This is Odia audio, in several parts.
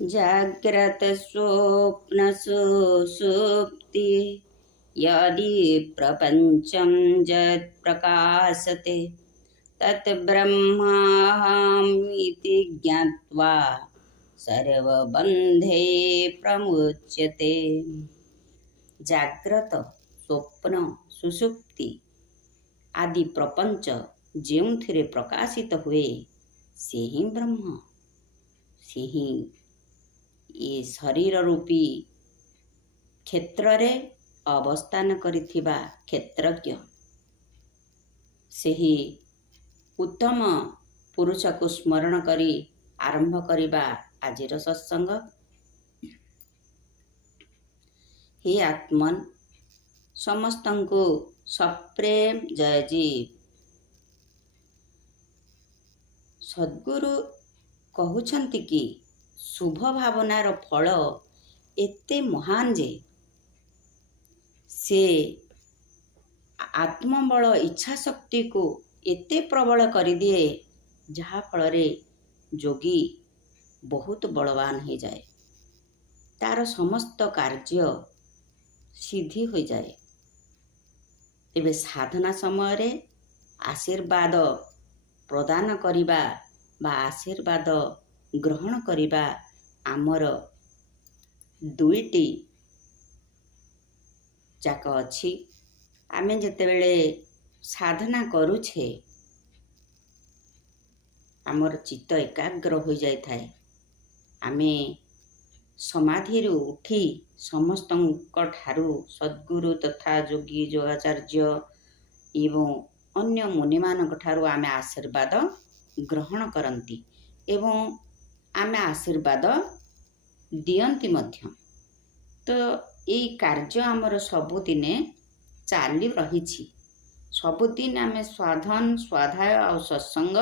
जाग्रत स्वप्न सुषुप्ति यदि प्रपञ्चं यत् प्रकाशते तत् ब्रह्माहमिति ज्ञात्वा सर्वबन्धे प्रमुच्यते। जाग्रत स्वप्न सुषुप्ति आदि प्रपंच ଯେଉଁଥିରେ ପ୍ରକାଶିତ ହୁଏ ସେ ହିଁ ବ୍ରହ୍ମ, ସେ ହିଁ ଏ ଶରୀର ରୂପୀ କ୍ଷେତ୍ରରେ ଅବସ୍ଥାନ କରିଥିବା କ୍ଷେତ୍ରଜ୍ଞ। ସେହି ଉତ୍ତମ ପୁରୁଷକୁ ସ୍ମରଣ କରି ଆରମ୍ଭ କରିବା ଆଜିର ସତ୍ସଙ୍ଗ। ହେ ଆତ୍ମନ୍, ସମସ୍ତଙ୍କୁ ସପ୍ରେମ ଜୟଜୀବ। ସଦ୍ଗୁରୁ କହୁଛନ୍ତି କି ଶୁଭ ଭାବନାର ଫଳ ଏତେ ମହାନ ଯେ ସେ ଆତ୍ମବଳ ଇଚ୍ଛାଶକ୍ତିକୁ ଏତେ ପ୍ରବଳ କରିଦିଏ ଯାହାଫଳରେ ଯୋଗୀ ବହୁତ ବଳବାନ ହୋଇଯାଏ, ତାର ସମସ୍ତ କାର୍ଯ୍ୟ ସିଦ୍ଧି ହୋଇଯାଏ। ଏବେ ସାଧନା ସମୟରେ ଆଶୀର୍ବାଦ ପ୍ରଦାନ କରିବା ବା ଆଶୀର୍ବାଦ ଗ୍ରହଣ କରିବା ଆମର ଦୁଇଟି ଯାକ ଅଛି। ଆମେ ଯେତେବେଳେ ସାଧନା କରୁଛେ ଆମର ଚିତ୍ତ ଏକାଗ୍ର ହୋଇଯାଇଥାଏ। ଆମେ ସମାଧିରୁ ଉଠି ସମସ୍ତଙ୍କ ଠାରୁ ସଦ୍ଗୁରୁ ତଥା ଯୋଗୀ ଯୋଗାଚାର୍ଯ୍ୟ ଏବଂ ଅନ୍ୟ ମୁନିମାନଙ୍କ ଠାରୁ ଆମେ ଆଶୀର୍ବାଦ ଗ୍ରହଣ କରନ୍ତି ଏବଂ ଆମେ ଆଶୀର୍ବାଦ ଦିଅନ୍ତି ମଧ୍ୟ। ତ ଏଇ କାର୍ଯ୍ୟ ଆମର ସବୁଦିନେ ଚାଲି ରହିଛି। ସବୁଦିନ ଆମେ ସାଧନ ସ୍ୱାଧ୍ୟାୟ ଆଉ ସତ୍ସଙ୍ଗ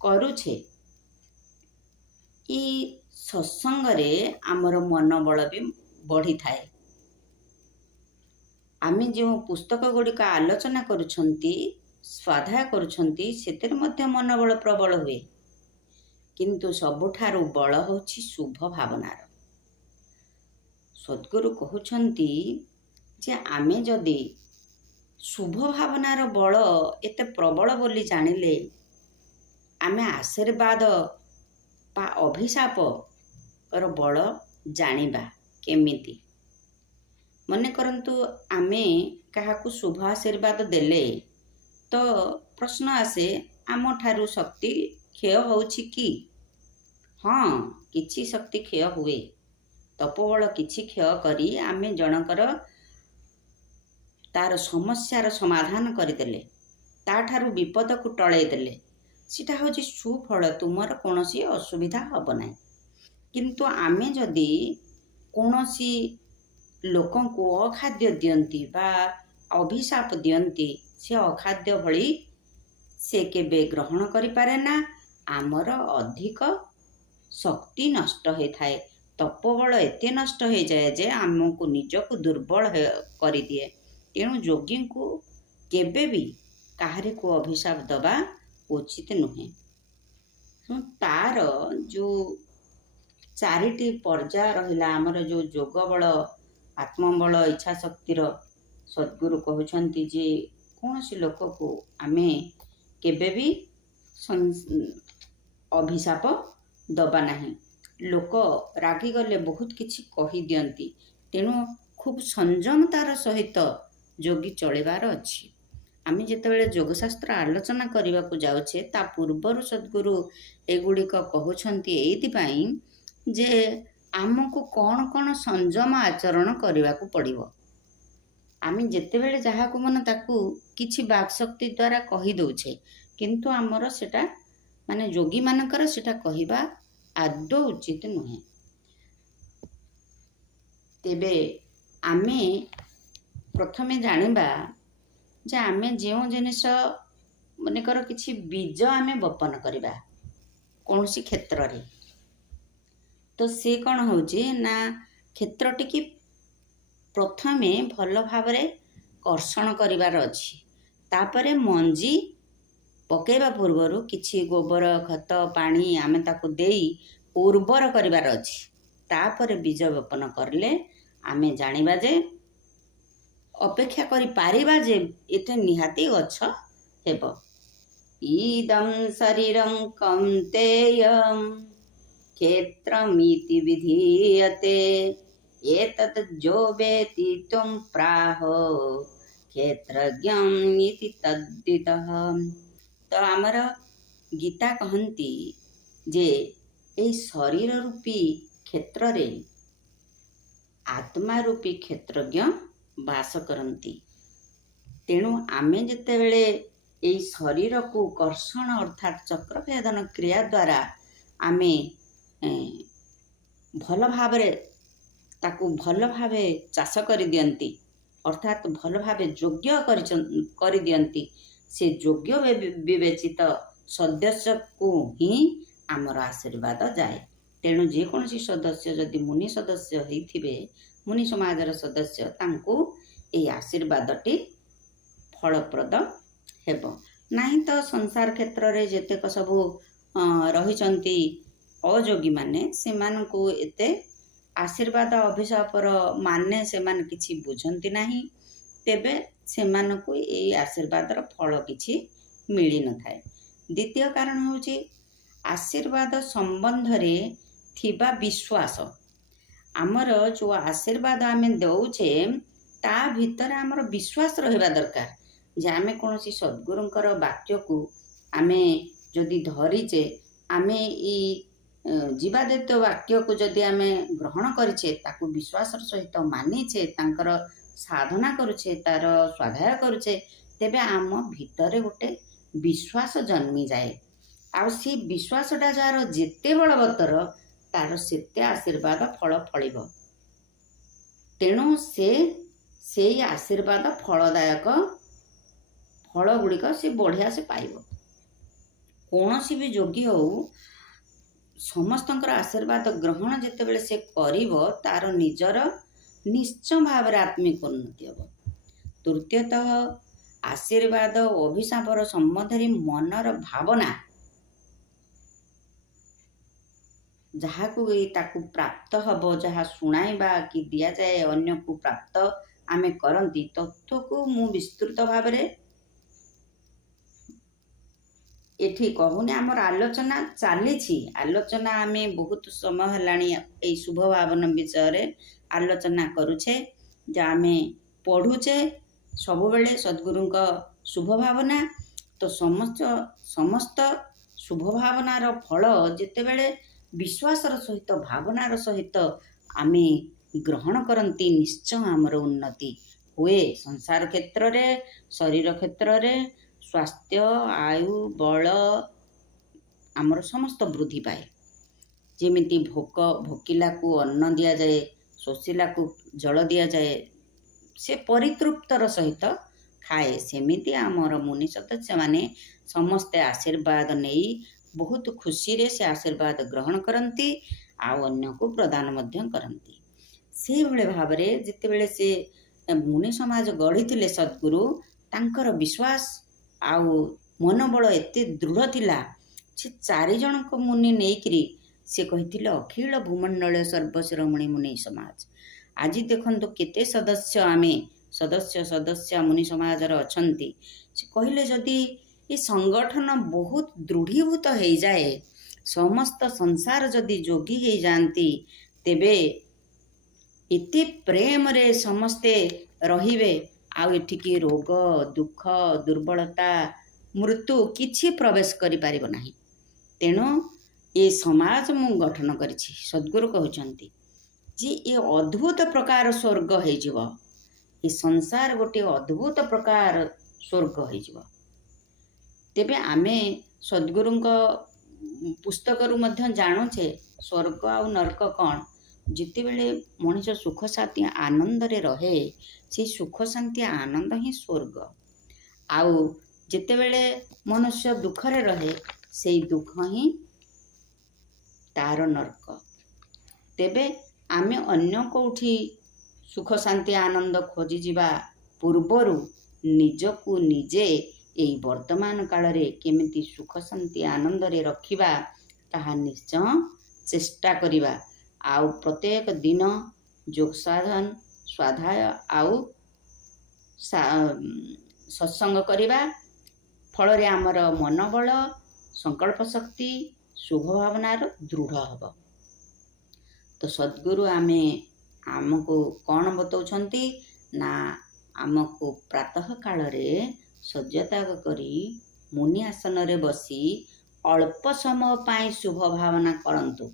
କରୁଛେ। ଏଇ ସତ୍ସଙ୍ଗରେ ଆମର ମନୋବଳ ବି ବଢ଼ିଥାଏ। ଆମେ ଯେଉଁ ପୁସ୍ତକ ଗୁଡ଼ିକ ଆଲୋଚନା କରୁଛନ୍ତି, ସ୍ୱାଧ୍ୟାୟ କରୁଛନ୍ତି, ସେଥିରେ ମଧ୍ୟ ମନୋବଳ ପ୍ରବଳ ହୁଏ। କିନ୍ତୁ ସବୁଠାରୁ ବଳ ହେଉଛି ଶୁଭ ଭାବନାର। ସଦ୍ଗୁରୁ କହୁଛନ୍ତି ଯେ ଆମେ ଯଦି ଶୁଭ ଭାବନାର ବଳ ଏତେ ପ୍ରବଳ ବୋଲି ଜାଣିଲେ ଆମେ ଆଶୀର୍ବାଦ ବା ଅଭିଶାପର ବଳ ଜାଣିବା କେମିତି। ମନେ କରନ୍ତୁ ଆମେ କାହାକୁ ଶୁଭ ଆଶୀର୍ବାଦ ଦେଲେ ତ ପ୍ରଶ୍ନ ଆସେ ଆମଠାରୁ ଶକ୍ତି କ୍ଷୟ ହେଉଛି କି? ହଁ, କିଛି ଶକ୍ତି କ୍ଷୟ ହୁଏ। ତପୋବଳ କିଛି କ୍ଷୟ କରି ଆମେ ଜଣଙ୍କର ତାର ସମସ୍ୟାର ସମାଧାନ କରିଦେଲେ, ତାଠାରୁ ବିପଦକୁ ଟଳେଇ ଦେଲେ, ସେଟା ହେଉଛି ସୁଫଳ। ତୁମର କୌଣସି ଅସୁବିଧା ହେବ ନାହିଁ। କିନ୍ତୁ ଆମେ ଯଦି କୌଣସି ଲୋକଙ୍କୁ ଅଖାଦ୍ୟ ଦିଅନ୍ତି ବା ଅଭିଶାପ ଦିଅନ୍ତି, ସେ ଅଖାଦ୍ୟ ଭଳି ସେ କେବେ ଗ୍ରହଣ କରିପାରେ ନା। ଆମର ଅଧିକ ଶକ୍ତି ନଷ୍ଟ ହୋଇଥାଏ। ତପୋବଳ ଏତେ ନଷ୍ଟ ହୋଇଯାଏ ଯେ ଆମକୁ ନିଜକୁ ଦୁର୍ବଳ କରିଦିଏ। ତେଣୁ ଯୋଗୀଙ୍କୁ କେବେ ବି କାହାରିକୁ ଅଭିଶାପ ଦେବା ଉଚିତ ନୁହେଁ। ତାର ଯେଉଁ ଚାରିଟି ପର୍ଯ୍ୟାୟ ରହିଲା, ଆମର ଯେଉଁ ଯୋଗ ବଳ, ଆତ୍ମବଳ, ଇଚ୍ଛା ଶକ୍ତିର, ସଦ୍ଗୁରୁ କହୁଛନ୍ତି ଯେ କୌଣସି ଲୋକକୁ ଆମେ କେବେ ବି ଅଭିଶାପ ଦେବା ନାହିଁ। ଲୋକ ରାଗିଗଲେ ବହୁତ କିଛି କହିଦିଅନ୍ତି। ତେଣୁ ଖୁବ୍ ସଂଯମତାର ସହିତ ଯୋଗୀ ଚଳିବାର ଅଛି। ଆମେ ଯେତେବେଳେ ଯୋଗଶାସ୍ତ୍ର ଆଲୋଚନା କରିବାକୁ ଯାଉଛେ ତା ପୂର୍ବରୁ ସଦ୍ଗୁରୁ ଏଗୁଡ଼ିକ କହୁଛନ୍ତି ଏଇଥିପାଇଁ ଯେ ଆମକୁ କ'ଣ କ'ଣ ସଂଯମ ଆଚରଣ କରିବାକୁ ପଡ଼ିବ। ଆମେ ଯେତେବେଳେ ଯାହାକୁ ମନ ତାକୁ କିଛି ବାକ୍ଶକ୍ତି ଦ୍ୱାରା କହିଦେଉଛେ, କିନ୍ତୁ ଆମର ସେଟା ମାନେ ଯୋଗୀମାନଙ୍କର ସେଟା କହିବା ଆଦୌ ଉଚିତ ନୁହେଁ। ତେବେ ଆମେ ପ୍ରଥମେ ଜାଣିବା ଯେ ଆମେ ଯେଉଁ ଜିନିଷ, ମନେକର କିଛି ବୀଜ ଆମେ ବପନ କରିବା କୌଣସି କ୍ଷେତ୍ରରେ, ତ ସେ କ'ଣ ହେଉଛି ନା କ୍ଷେତ୍ରଟିକି ପ୍ରଥମେ ଭଲ ଭାବରେ କର୍ଷଣ କରିବାର ଅଛି। ତାପରେ ମଞ୍ଜି ପକାଇବା ପୂର୍ବରୁ କିଛି ଗୋବର ଖତ ପାଣି ଆମେ ତାକୁ ଦେଇ ଉର୍ବର କରିବାର ଅଛି। ତାପରେ ବୀଜ ବପନ କରିଲେ ଆମେ ଜାଣିବା ଯେ ଅପେକ୍ଷା କରିପାରିବା ଯେ ଏତେ ନିହାତି ଗଛ ହେବ। ଇଦଂ ଶରୀରଂ କୌନ୍ତେୟ କ୍ଷେତ୍ରମିତି ବିଧୀୟତେ ଏତତ୍ ଯୋ ବେତି ତ୍ୱଂ ପ୍ରାହ କ୍ଷେତ୍ରଜ୍ଞଂ ଇତି ତଦ୍ବିଦଃ। ତ ଆମର ଗୀତା କହନ୍ତି ଯେ ଏହି ଶରୀର ରୂପୀ କ୍ଷେତ୍ରରେ ଆତ୍ମା ରୂପୀ କ୍ଷେତ୍ରଜ୍ଞ ବାସ କରନ୍ତି। ତେଣୁ ଆମେ ଯେତେବେଳେ ଏହି ଶରୀରକୁ କର୍ଷଣ ଅର୍ଥାତ୍ ଚକ୍ରଭେଦନ କ୍ରିୟା ଦ୍ୱାରା ଆମେ ଭଲ ଭାବରେ ତାକୁ ଭଲ ଭାବେ ଚାଷ କରିଦିଅନ୍ତି, ଅର୍ଥାତ୍ ଭଲ ଭାବେ ଯୋଗ୍ୟ କରିଦିଅନ୍ତି, ସେ ଯୋଗ୍ୟ ବିବେଚିତ ସଦସ୍ୟକୁ ହିଁ ଆମର ଆଶୀର୍ବାଦ ଯାଏ। ତେଣୁ ଯେକୌଣସି ସଦସ୍ୟ ଯଦି ମୁନି ସଦସ୍ୟ ହେଇଥିବେ, ମୁନି ସମାଜର ସଦସ୍ୟ, ତାଙ୍କୁ ଏହି ଆଶୀର୍ବାଦଟି ଫଳପ୍ରଦ ହେବ। ନାହିଁ ତ ସଂସାର କ୍ଷେତ୍ରରେ ଯେତେକ ସବୁ ରହିଛନ୍ତି ଅଯୋଗୀମାନେ, ସେମାନଙ୍କୁ ଏତେ ଆଶୀର୍ବାଦ ଅଭିଶାପର ମାନେ ସେମାନେ କିଛି ବୁଝନ୍ତି ନାହିଁ। ତେବେ ସେମାନଙ୍କୁ ଏହି ଆଶୀର୍ବାଦର ଫଳ କିଛି ମିଳିନଥାଏ। ଦ୍ୱିତୀୟ କାରଣ ହେଉଛି ଆଶୀର୍ବାଦ ସମ୍ବନ୍ଧରେ ଥିବା ବିଶ୍ୱାସ। ଆମର ଯେଉଁ ଆଶୀର୍ବାଦ ଆମେ ଦେଉଛେ ତା ଭିତରେ ଆମର ବିଶ୍ୱାସ ରହିବା ଦରକାର ଯେ ଆମେ କୌଣସି ସଦ୍ଗୁରୁଙ୍କର ବାକ୍ୟକୁ ଆମେ ଯଦି ଧରିଛେ, ଆମେ ଏଇ ଜୀବାଦିତ୍ୟ ବାକ୍ୟକୁ ଯଦି ଆମେ ଗ୍ରହଣ କରିଛେ, ତାକୁ ବିଶ୍ୱାସର ସହିତ ମାନିଛେ, ତାଙ୍କର ସାଧନା କରୁଛେ, ତାର ସ୍ୱାଧ୍ୟାୟ କରୁଛେ, ତେବେ ଆମ ଭିତରେ ଗୋଟେ ବିଶ୍ୱାସ ଜନ୍ମିଯାଏ। ଆଉ ସେଇ ବିଶ୍ୱାସଟା ଯାହାର ଯେତେ ବଳବତ୍ତର, ତାର ସେତେ ଆଶୀର୍ବାଦ ଫଳ ଫଳିବ। ତେଣୁ ସେଇ ଆଶୀର୍ବାଦ ଫଳଦାୟକ ଫଳ ଗୁଡ଼ିକ ସେ ବଢ଼ିଆ ସେ ପାଇବ। କୌଣସି ବି ଯୋଗୀ ହଉ, ସମସ୍ତଙ୍କର ଆଶୀର୍ବାଦ ଗ୍ରହଣ ଯେତେବେଳେ ସେ କରିବ, ତାର ନିଜର ନିଶ୍ଚୟ ଭାବରେ ଆତ୍ମିକ ଉନ୍ନତି ହେବ। ତୃତୀୟତଃ ଆଶୀର୍ବାଦ ଓ ଅଭିଶାପର ସମ୍ବନ୍ଧରେ ମନର ଭାବନା ଯାହାକୁ ତାକୁ ପ୍ରାପ୍ତ ହେବ, ଯାହା ଶୁଣାଇବା କି ଦିଆଯାଏ ଅନ୍ୟକୁ ପ୍ରାପ୍ତ ଆମେ କରନ୍ତି, ତତ୍ତ୍ୱକୁ ମୁଁ ବିସ୍ତୃତ ଭାବରେ ଏଠି କହୁନି। ଆମର ଆଲୋଚନା ଚାଲିଛି। ଆଲୋଚନା ଆମେ ବହୁତ ସମୟ ହେଲାଣି ଏଇ ଶୁଭ ଭାବନା ବିଷୟରେ ଆଲୋଚନା କରୁଛେ, ଯେ ଆମେ ପଢ଼ୁଛେ ସବୁବେଳେ ସଦ୍ଗୁରୁଙ୍କ ଶୁଭ ଭାବନା। ତ ସମସ୍ତ ଶୁଭ ଭାବନାର ଫଳ ଯେତେବେଳେ ବିଶ୍ୱାସର ସହିତ, ଭାବନାର ସହିତ ଆମେ ଗ୍ରହଣ କରନ୍ତି, ନିଶ୍ଚୟ ଆମର ଉନ୍ନତି ହୁଏ। ସଂସାର କ୍ଷେତ୍ରରେ, ଶରୀର କ୍ଷେତ୍ରରେ, ସ୍ୱାସ୍ଥ୍ୟ, ଆୟୁ, ବଳ ଆମର ସମସ୍ତ ବୃଦ୍ଧି ପାଏ। ଯେମିତି ଭୋକିଲାକୁ ଅନ୍ନ ଦିଆଯାଏ, ଶୋଷିଲାକୁ ଜଳ ଦିଆଯାଏ, ସେ ପରିତୃପ୍ତର ସହିତ ଖାଏ, ସେମିତି ଆମର ମୁନି ସଦସ୍ୟମାନେ ସମସ୍ତେ ଆଶୀର୍ବାଦ ନେଇ ବହୁତ ଖୁସିରେ ସେ ଆଶୀର୍ବାଦ ଗ୍ରହଣ କରନ୍ତି, ଆଉ ଅନ୍ୟକୁ ପ୍ରଦାନ ମଧ୍ୟ କରନ୍ତି। ସେଇଭଳି ଭାବରେ ଯେତେବେଳେ ସେ ମୁନି ସମାଜ ଗଢ଼ିଥିଲେ ସଦ୍ଗୁରୁ, ତାଙ୍କର ବିଶ୍ୱାସ ଆଉ ମନୋବଳ ଏତେ ଦୃଢ଼ ଥିଲା, ସେ 4 ଜଣଙ୍କ ମୁନି ନେଇକିରି ସେ କହିଥିଲେ ଅଖିଳ ଭୂମଣ୍ଡଳ ସର୍ବଶିରୋମଣି ମୁନି ସମାଜ। ଆଜି ଦେଖନ୍ତୁ କେତେ ସଦସ୍ୟ ମୁନି ସମାଜର ଅଛନ୍ତି। ସେ କହିଲେ ଯଦି ଏ ସଂଗଠନ ବହୁତ ଦୃଢ଼ୀଭୂତ ହେଇଯାଏ, ସମସ୍ତ ସଂସାର ଯଦି ଯୋଗୀ ହେଇଯାଆନ୍ତି, ତେବେ ଏତେ ପ୍ରେମରେ ସମସ୍ତେ ରହିବେ, ଆଉ ଏଠିକି ରୋଗ, ଦୁଃଖ, ଦୁର୍ବଳତା, ମୃତ୍ୟୁ କିଛି ପ୍ରବେଶ କରିପାରିବ ନାହିଁ। ତେଣୁ ଏ ସମାଜ ମୁଁ ଗଠନ କରିଛି। ସଦ୍ଗୁରୁ କହୁଛନ୍ତି ଯେ ଏ ଅଦ୍ଭୁତ ପ୍ରକାର ସ୍ୱର୍ଗ ହେଇଯିବ, ଏ ସଂସାର ଗୋଟିଏ ଅଦ୍ଭୁତ ପ୍ରକାର ସ୍ୱର୍ଗ ହେଇଯିବ। ତେବେ ଆମେ ସଦ୍ଗୁରୁଙ୍କ ପୁସ୍ତକରୁ ମଧ୍ୟ ଜାଣୁଛେ ସ୍ୱର୍ଗ ଆଉ ନର୍କ କ'ଣ। ଯେତେବେଳେ ମଣିଷ ସୁଖ ଶାନ୍ତି ଆନନ୍ଦରେ ରହେ, ସେଇ ସୁଖ ଶାନ୍ତି ଆନନ୍ଦ ହିଁ ସ୍ୱର୍ଗ। ଆଉ ଯେତେବେଳେ ମନୁଷ୍ୟ ଦୁଃଖରେ ରହେ, ସେଇ ଦୁଃଖ ହିଁ ତାର ନର୍କ। ତେବେ ଆମେ ଅନ୍ୟ କେଉଁଠି ସୁଖ ଶାନ୍ତି ଆନନ୍ଦ ଖୋଜିଯିବା ପୂର୍ବରୁ ନିଜକୁ ନିଜେ ଏଇ ବର୍ତ୍ତମାନ କାଳରେ କେମିତି ସୁଖ ଶାନ୍ତି ଆନନ୍ଦରେ ରଖିବା, ତାହା ନିଶ୍ଚୟ ଚେଷ୍ଟା କରିବା। ଆଉ ପ୍ରତ୍ୟେକ ଦିନ ଯୋଗ ସାଧନ ସ୍ୱାଧ୍ୟାୟ ଆଉ ସତ୍ସଙ୍ଗ କରିବା। ଫଳରେ ଆମର ମନୋବଳ ସଂକଳ୍ପ ଶକ୍ତି ଶୁଭ ଭାବନାର ଦୃଢ଼ ହେବ। ତ ସଦ୍ଗୁରୁ ଆମକୁ କ'ଣ ବତାଉଛନ୍ତି ନା ଆମକୁ ପ୍ରାତଃ କାଳରେ ଶଯ୍ୟାତ୍ୟାଗ କରି ମୁନି ଆସନରେ ବସି ଅଳ୍ପ ସମୟ ପାଇଁ ଶୁଭ ଭାବନା କରନ୍ତୁ।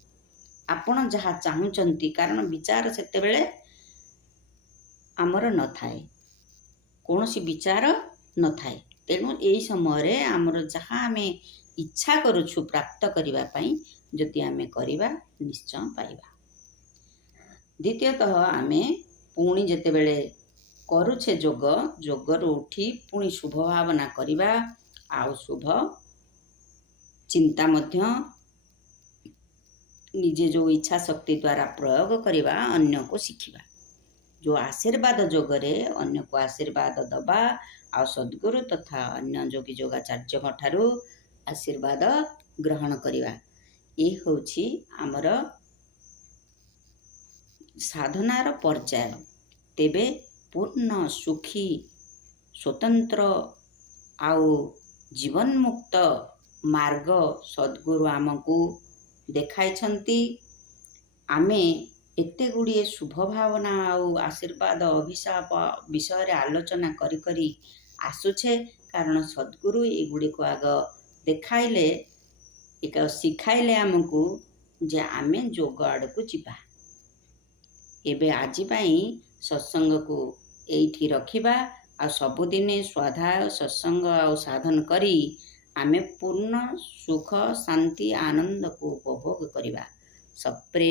ଆପଣ ଯାହା ଚାହୁଁଛନ୍ତି, କାରଣ ବିଚାର ସେତେବେଳେ ଆମର ନଥାଏ, କୌଣସି ବିଚାର ନଥାଏ। ତେଣୁ ଏହି ସମୟରେ ଆମର ଯାହା ଆମେ ଇଚ୍ଛା କରୁଛୁ ପ୍ରାପ୍ତ କରିବା ପାଇଁ, ଯଦି ଆମେ କରିବା ନିଶ୍ଚୟ ପାଇବା। ଦ୍ୱିତୀୟତଃ ଆମେ ପୁଣି ଯେତେବେଳେ କରୁଛେ ଯୋଗରୁ ଉଠି ପୁଣି ଶୁଭ ଭାବନା କରିବା ଆଉ ଶୁଭ ଚିନ୍ତା ମଧ୍ୟ ନିଜେ ଯେଉଁ ଇଚ୍ଛା ଶକ୍ତି ଦ୍ୱାରା ପ୍ରୟୋଗ କରିବା, ଅନ୍ୟକୁ ଶିଖିବା। ଯେଉଁ ଆଶୀର୍ବାଦ ଯୋଗରେ ଅନ୍ୟକୁ ଆଶୀର୍ବାଦ ଦେବା ଆଉ ସଦ୍ଗୁରୁ ତଥା ଅନ୍ୟ ଯୋଗୀ ଯୋଗାଚାର୍ଯ୍ୟଙ୍କ ଠାରୁ ଆଶୀର୍ବାଦ ଗ୍ରହଣ କରିବା, ଏ ହେଉଛି ଆମର ସାଧନାର ପର୍ଯ୍ୟାୟ। ତେବେ ପୂର୍ଣ୍ଣ ସୁଖୀ ସ୍ୱତନ୍ତ୍ର ଆଉ ଜୀବନମୁକ୍ତ ମାର୍ଗ ସଦ୍ଗୁରୁ ଆମକୁ ଦେଖାଇଛନ୍ତି। ଆମେ ଏତେ ଗୁଡ଼ିଏ ଶୁଭ ଭାବନା ଆଉ ଆଶୀର୍ବାଦ ଅଭିଶାପ ବିଷୟରେ ଆଲୋଚନା କରି କରି ଆସୁଛେ, କାରଣ ସଦ୍ଗୁରୁ ଏଗୁଡ଼ିକୁ ଆଗ ଦେଖାଇଲେ, ଶିଖାଇଲେ ଆମକୁ ଯେ ଆମେ ଯୋଗ ଆଡ଼କୁ ଯିବା। ଏବେ ଆଜି ପାଇଁ ସତ୍ସଙ୍ଗକୁ ଏଇଠି ରଖିବା। ଆଉ ସବୁଦିନେ ସ୍ୱାଧ୍ୟାୟ ସତ୍ସଙ୍ଗ ଆଉ ସାଧନ କରି ଆମେ ପୂର୍ଣ୍ଣ ସୁଖ ଶାନ୍ତି ଆନନ୍ଦକୁ ଉପଭୋଗ କରିବା। ସପ୍ରେ